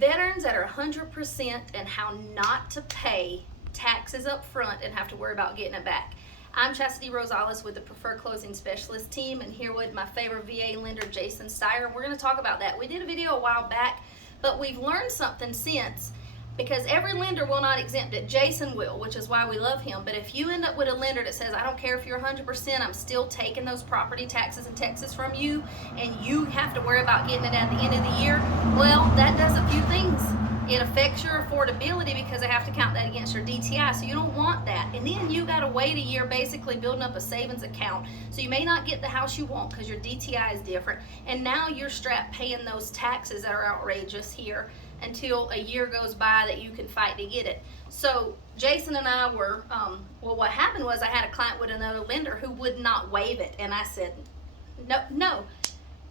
veterans that are 100% and how not to pay taxes up front and have to worry about getting it back. I'm Chastity Rosales with the Preferred Closing Specialist team, and here with my favorite VA lender, Jason Steyer. We're going to talk about that. We did a video a while back, but we've learned something since, because every lender will not exempt it. Jason will, which is why we love him. But if you end up with a lender that says, I don't care if you're 100%, I'm still taking those property taxes in Texas from you, and you have to worry about getting it at the end of the year, well, that does a few things. It affects your affordability because they have to count that against your DTI, so you don't want that. And then you got to wait a year basically building up a savings account. So you may not get the house you want because your DTI is different. And now you're strapped paying those taxes that are outrageous here until a year goes by that you can fight to get it. So Jason and I were, well, what happened was I had a client with another lender who would not waive it. And I said, no.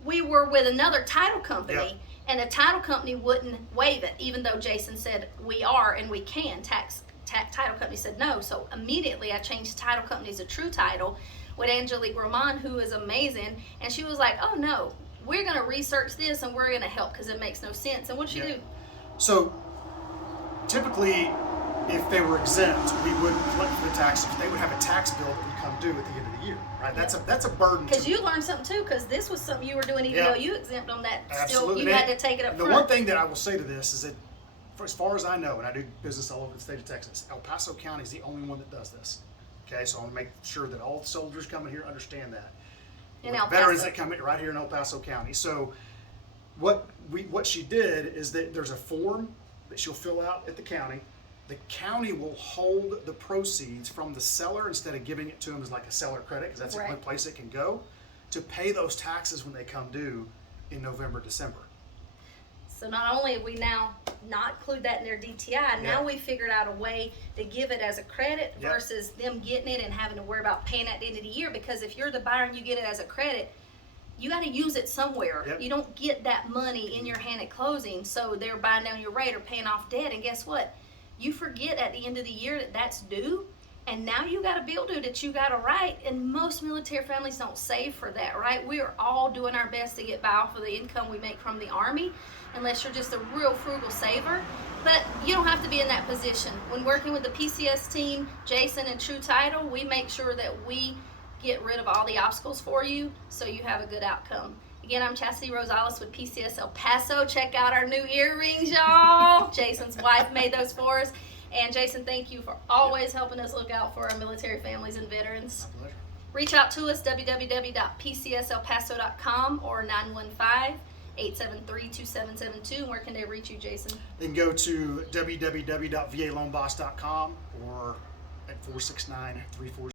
We were with another title company. Yep. And the title company wouldn't waive it, even though Jason said we are and we can. Title company said no. So immediately I changed title companies to True Title with Angelique Roman, who is amazing. And she was like, oh no, we're going to research this and we're going to help because it makes no sense. And what'd she do? So typically, if they were exempt, we wouldn't collect the taxes. They would have a tax bill that would come due at the end of the year, right? That's a burden. Because you learned something too, because this was something you were doing even though you exempt on that. Absolutely. Still, you had to take it up front. The one thing that I will say to this is that, for as far as I know, and I do business all over the state of Texas, El Paso County is the only one that does this. Okay, so I want to make sure that all the soldiers coming here understand that. In El Paso. Veterans that come in right here in El Paso County. So what she did is that there's a form that she'll fill out at the county. The county will hold the proceeds from the seller instead of giving it to them as like a seller credit, because that's the only place it can go, to pay those taxes when they come due in November, December. So not only have we now not include that in their DTI, now we figured out a way to give it as a credit versus them getting it and having to worry about paying at the end of the year. Because if you're the buyer and you get it as a credit, you got to use it somewhere. You don't get that money in your hand at closing, so they're buying down your rate or paying off debt. And guess what? You forget at the end of the year that that's due, and now you got a bill due that you got to write. And most military families don't save for that, right? We are all doing our best to get by off of the income we make from the Army, unless you're just a real frugal saver. But you don't have to be in that position. When working with the PCS team, Jason and True Title, we make sure that we get rid of all the obstacles for you so you have a good outcome. Again, I'm Chastity Rosales with PCS El Paso. Check out our new earrings, y'all. Jason's wife made those for us. And Jason, thank you for always helping us look out for our military families and veterans. My pleasure. Reach out to us, www.pcselpaso.com or 915-873-2772. Where can they reach you, Jason? They can go to www.valoanboss.com or at 469-34